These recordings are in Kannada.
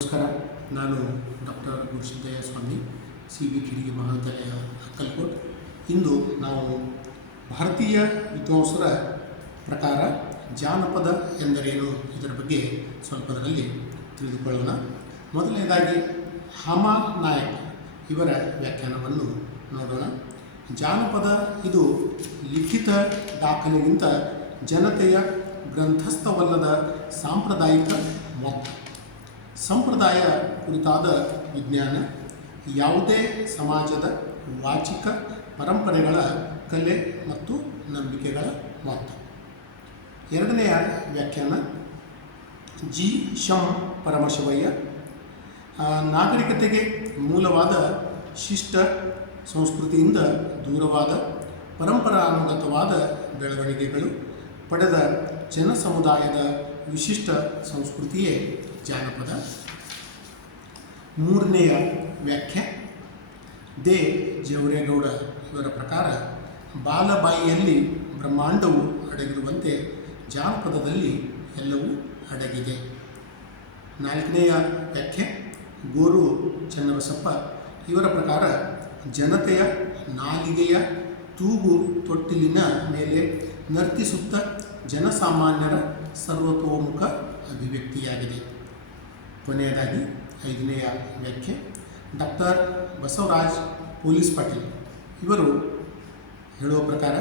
ನಮಸ್ಕಾರ ನಾನು doctor Gurusiddayya Swami C B Khedgi ಮಹಾವಿದ್ಯಾಲಯ ಅಕ್ಕಲ್ಕೋಟ್ ಇಂದು ನಾವು ಭಾರತೀಯ ವಿದ್ವಾಂಸರ ಪ್ರಕಾರ ಜಾನಪದ ಎಂದರೇನು ಇದರ ಬಗ್ಗೆ ಸ್ವಲ್ಪದರಲ್ಲಿ ತಿಳಿದುಕೊಳ್ಳೋಣ. ಮೊದಲನೇದಾಗಿ ಹಮ ನಾಯಕ್ ಇವರ ವ್ಯಾಖ್ಯಾನವನ್ನು ನೋಡೋಣ. ಜಾನಪದ ಇದು ಲಿಖಿತ ದಾಖಲೆಗಿಂತ ಜನತೆಯ ಗ್ರಂಥಸ್ಥವಲ್ಲದ ಸಾಂಪ್ರದಾಯಿಕ ಮೊತ್ತ ಸಂಪ್ರದಾಯ ಕುರಿತಾದ ವಿಜ್ಞಾನ, ಯಾವುದೇ ಸಮಾಜದ ವಾಚಿಕ ಪರಂಪರೆಗಳ ಕಲೆ ಮತ್ತು ನಂಬಿಕೆಗಳ ಮಾತು ಎರಡನೆಯ ವ್ಯಾಖ್ಯಾನ, ಜಿ. ಶಂ. ಪರಮಶಿವಯ್ಯ ನಾಗರಿಕತೆಗೆ ಮೂಲವಾದ ಶಿಷ್ಟ ಸಂಸ್ಕೃತಿಯಿಂದ ದೂರವಾದ ಪರಂಪರಾನುಗತವಾದ ಬೆಳವಣಿಗೆಗಳು ಪಡೆದ ಜನ ಸಮುದಾಯದ ವಿಶಿಷ್ಟ ಸಂಸ್ಕೃತಿಯೇ ಜಾನಪದ. ಮೂರನೆಯ ವ್ಯಾಖ್ಯೆ, ದೇ ಜವರೇಗೌಡ ಇವರ ಪ್ರಕಾರ ಬಾಲಬಾಯಿಯಲ್ಲಿ ಬ್ರಹ್ಮಾಂಡವು ಅಡಗಿರುವಂತೆ ಜಾನಪದದಲ್ಲಿ ಎಲ್ಲವೂ ಅಡಗಿದೆ. ನಾಲ್ಕನೆಯ ವ್ಯಾಖ್ಯೆ, ಗೋರು ಚನ್ನಬಸಪ್ಪ ಇವರ ಪ್ರಕಾರ ಜನತೆಯ ನಾಲಿಗೆಯ ತೂಗು ತೊಟ್ಟಿಲಿನ ಮೇಲೆ ನರ್ತಿಸುತ್ತ ಜನಸಾಮಾನ್ಯರ ಸರ್ವತೋಮುಖ ಅಭಿವ್ಯಕ್ತಿಯಾಗಿದೆ. ಕೊನೆಯದಾಗಿ ಐದನೆಯ ವ್ಯಾಖ್ಯೆ. ಡಾಕ್ಟರ್ ಬಸವರಾಜ್ ಪೊಲೀಸ್ ಪಾಟೀಲ್ ಇವರು ಹೇಳುವ ಪ್ರಕಾರ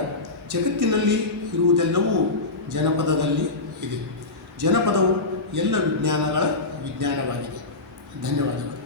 ಜಗತ್ತಿನಲ್ಲಿ ಇರುವುದೆಲ್ಲವೂ ಜನಪದದಲ್ಲಿ ಇದೆ. ಜನಪದವು ಎಲ್ಲ ವಿಜ್ಞಾನಗಳ ವಿಜ್ಞಾನವಾಗಿದೆ. ಧನ್ಯವಾದಗಳು.